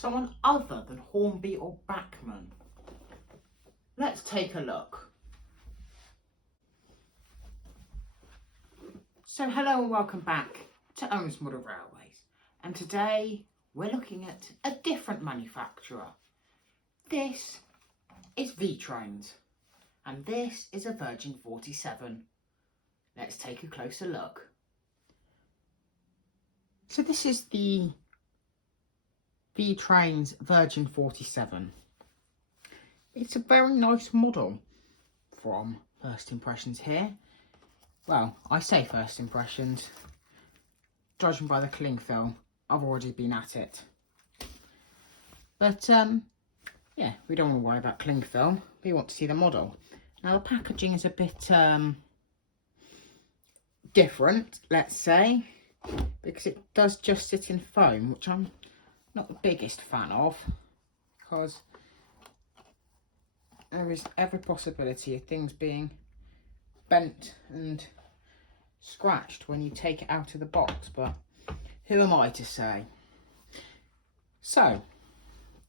someone other than Hornby or Bachmann? Let's take a look. So hello and welcome back to Owen's Model Railways, and today we're looking at a different manufacturer. This is ViTrains and this is a Virgin 47. Let's take a closer look. So this is the ViTrains Virgin 47. It's a very nice model from first impressions here. Well, I say first impressions. Judging by the cling film, I've already been at it. But yeah, we don't want to worry about cling film. We want to see the model. Now the packaging is a bit different, let's say, because it does just sit in foam, which I'm not the biggest fan of, because there is every possibility of things being bent and scratched when you take it out of the box, but who am I to say? So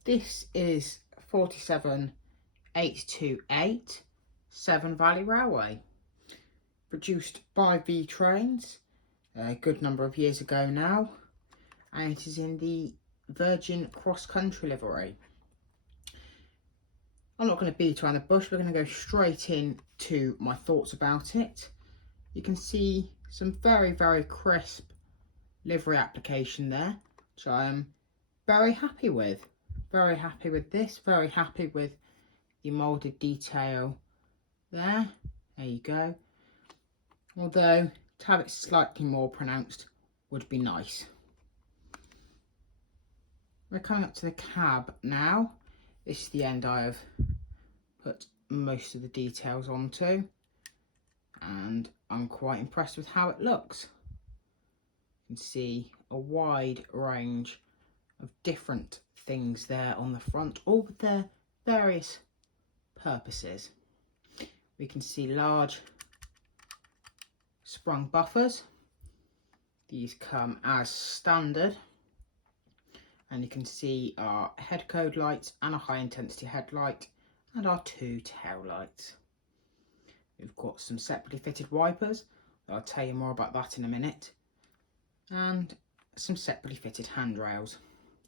this is 47828 Severn Valley Railway, produced by ViTrains a good number of years ago now, and it is in the Virgin Cross Country livery. I'm not going to beat around the bush, we're going to go straight into my thoughts about it. You can see some very crisp livery application there, which I am very happy with. Very happy with this, very happy with the moulded detail there. There you go. Although to have it slightly more pronounced would be nice. We're coming up to the cab now. This is the end I have put most of the details onto, and I'm quite impressed with how it looks. You can see a wide range of different things there on the front, all with their various purposes. We can see large sprung buffers. These come as standard, and you can see our head code lights and a high intensity headlight and our two tail lights. We've got some separately fitted wipers, I'll tell you more about that in a minute, and some separately fitted handrails.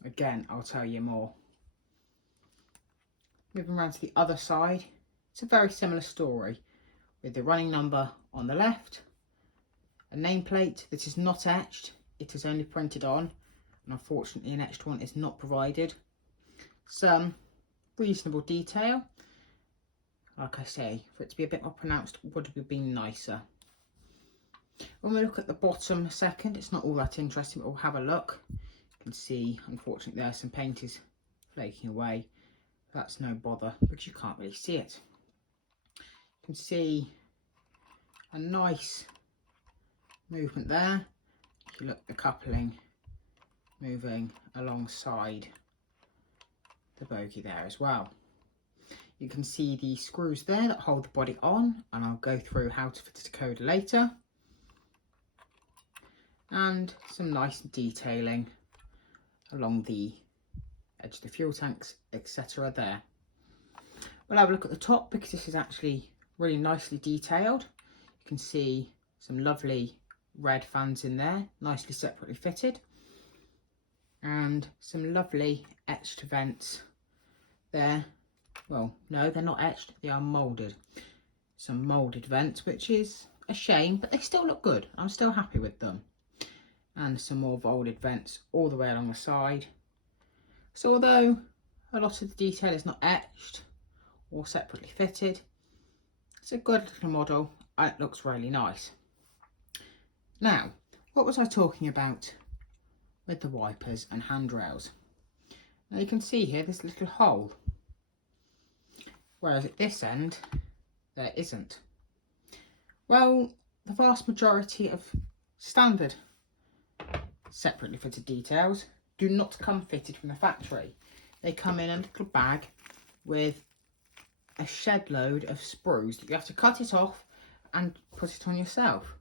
Again, I'll tell you more. Moving around to the other side, it's a very similar story, with the running number on the left, a nameplate that is not etched, it is only printed on, and unfortunately an etched one is not provided. Some reasonable detail. Like I say, for it to be a bit more pronounced would have been nicer. When we look at the bottom a second, it's not all that interesting, but we'll have a look. You can see, unfortunately, there some paint is flaking away. That's no bother because you can't really see it. You can see a nice movement there. If you look at the coupling moving alongside the bogie there as well. You can see the screws there that hold the body on, and I'll go through how to fit a decoder later. And some nice detailing along the edge of the fuel tanks, etc. there. We'll have a look at the top because this is actually really nicely detailed. You can see some lovely red fans in there, nicely separately fitted, and some lovely etched vents there. Well, no, they're not etched, they are moulded. Some moulded vents, which is a shame, but they still look good. I'm still happy with them. And some more molded vents all the way along the side. So although a lot of the detail is not etched or separately fitted, it's a good little model and it looks really nice. Now, what was I talking about with the wipers and handrails? Now you can see here this little hole, whereas at this end there isn't. Well, the vast majority of standard separately fitted details do not come fitted from the factory. They come in a little bag with a shed load of sprues that you have to cut it off and put it on yourself.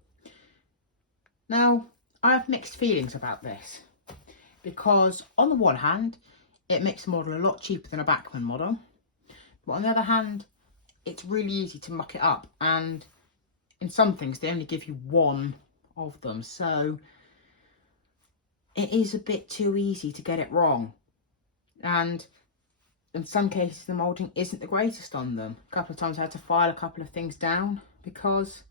Now, I have mixed feelings about this because on the one hand, it makes the model a lot cheaper than a Bachmann model. But on the other hand, it's really easy to muck it up, and in some things they only give you one of them, so it is a bit too easy to get it wrong. And in some cases the moulding isn't the greatest on them. A couple of times I had to file a couple of things down because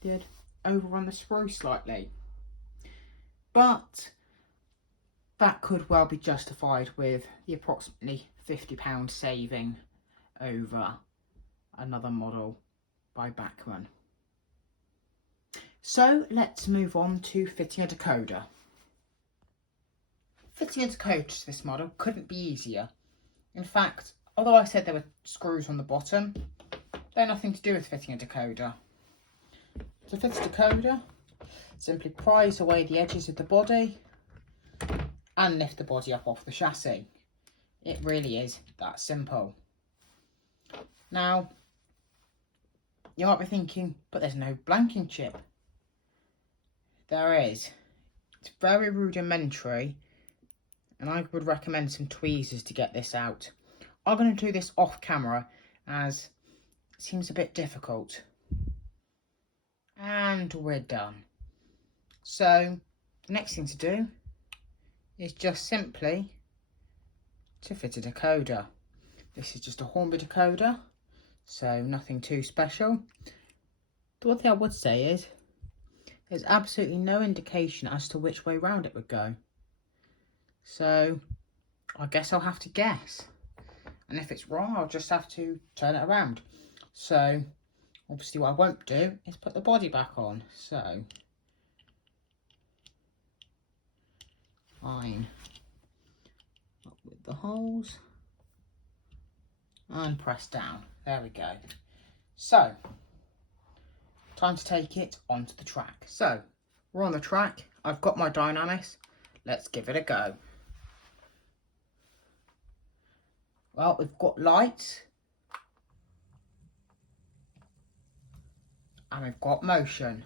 they'd overrun the sprue slightly. But that could well be justified with the approximately £50 saving over another model by Bachmann. So let's move on to fitting a decoder. Fitting a decoder to this model couldn't be easier. In fact, although I said there were screws on the bottom, they're nothing to do with fitting a decoder. To fit a decoder, simply prise away the edges of the body and lift the body up off the chassis. It really is that simple. Now, you might be thinking, but there's no blanking chip. There is. It's very rudimentary, and I would recommend some tweezers to get this out. I'm going to do this off camera as it seems a bit difficult. And we're done. So the next thing to do is just simply to fit a decoder. This is just a Hornby decoder, so nothing too special. The one thing I would say is there's absolutely no indication as to which way round it would go. So I guess I'll have to guess. And if it's wrong, I'll just have to turn it around. So obviously what I won't do is put the body back on. So fine. Up with the holes. And press down. There we go. So time to take it onto the track. So we're on the track. I've got my Dynamis. Let's give it a go. Well, we've got lights and we've got motion.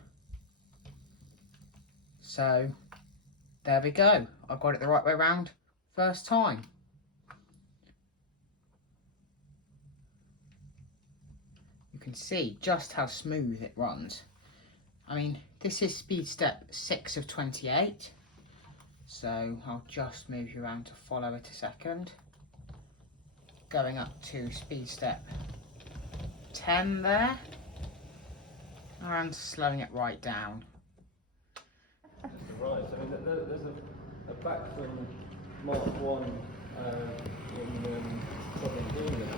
So there we go. I got it the right way around first time. You can see just how smooth it runs. I mean, this is speed step 6 of 28. So I'll just move you around to follow it a second. Going up to speed step 10 there. And slowing it right down. Right, so there's a Bachmann Mark 1 in Southern England.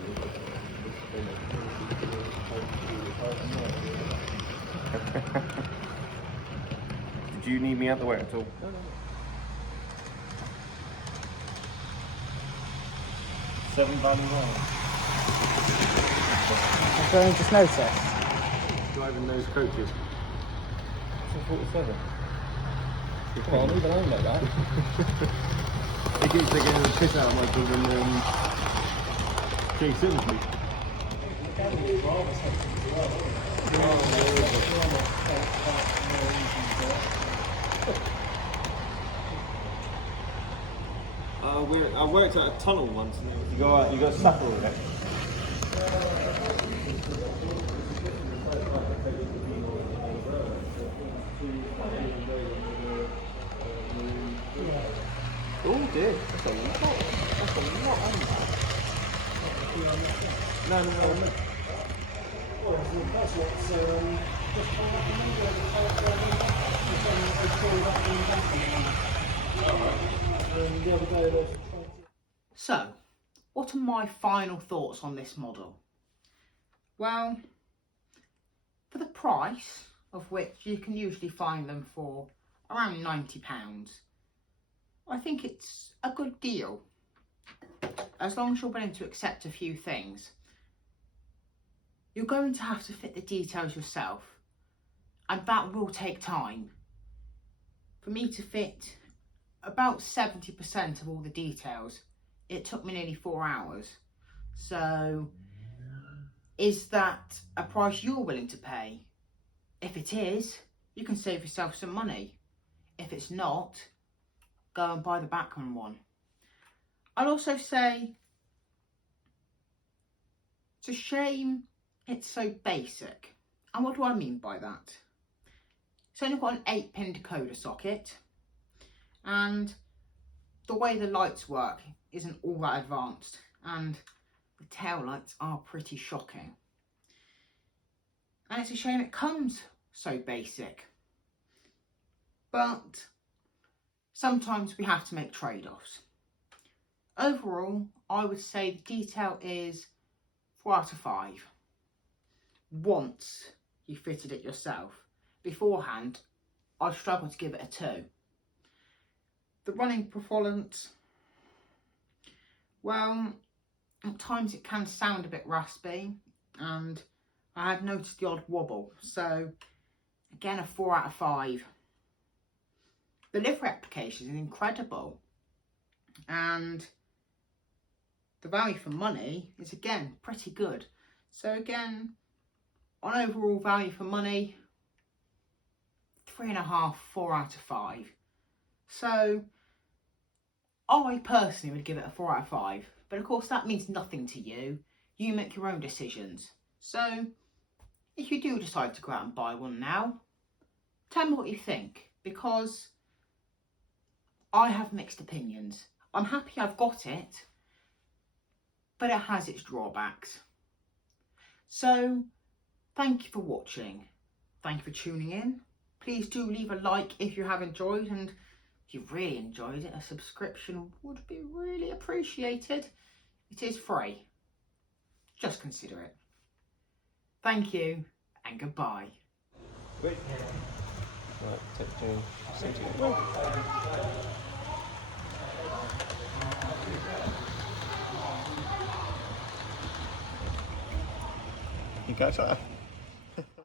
Did you need me out the way at all? No, no. 7 Valley Road. I've only just noticed. Driving those coaches. 47. Come on, leave it alone like that. They keep taking the piss out of my children, Jay Simmsley. I worked at a tunnel once. You got supper with it? Oh dear, that's a lot. That's a lot on that. No. That's what's the other day there's. So, what are my final thoughts on this model? Well, for the price, of which you can usually find them for around £90, I think it's a good deal. As long as you're willing to accept a few things. You're going to have to fit the details yourself, and that will take time. For me to fit about 70% of all the details, it took me nearly 4 hours. So, is that a price you're willing to pay? If it is, you can save yourself some money. If it's not, go and buy the Bachmann one. I'll also say it's a shame it's so basic. And what do I mean by that? It's only got an 8-pin decoder socket, and the way the lights work isn't all that advanced, and the tail lights are pretty shocking. And it's a shame it comes so basic. But sometimes we have to make trade-offs. Overall, I would say the detail is 4 out of 5. Once you fitted it yourself. Beforehand, I'd struggle to give it a 2. The running performance, well, at times it can sound a bit raspy, and I have noticed the odd wobble, so again a 4 out of 5. The livery application is incredible, and the value for money is again pretty good. So again, on overall value for money, 3.5, 4 out of 5. So I personally would give it a 4 out of 5, but of course that means nothing to you. You make your own decisions. So if you do decide to go out and buy one now, tell me what you think, because I have mixed opinions. I'm happy I've got it, but it has its drawbacks. So thank you for watching. Thank you for tuning in. Please do leave a like if you have enjoyed, and if you've really enjoyed it, a subscription would be really appreciated. It is free. Just consider it. Thank you and goodbye. Wait. Right, take down. You catch that?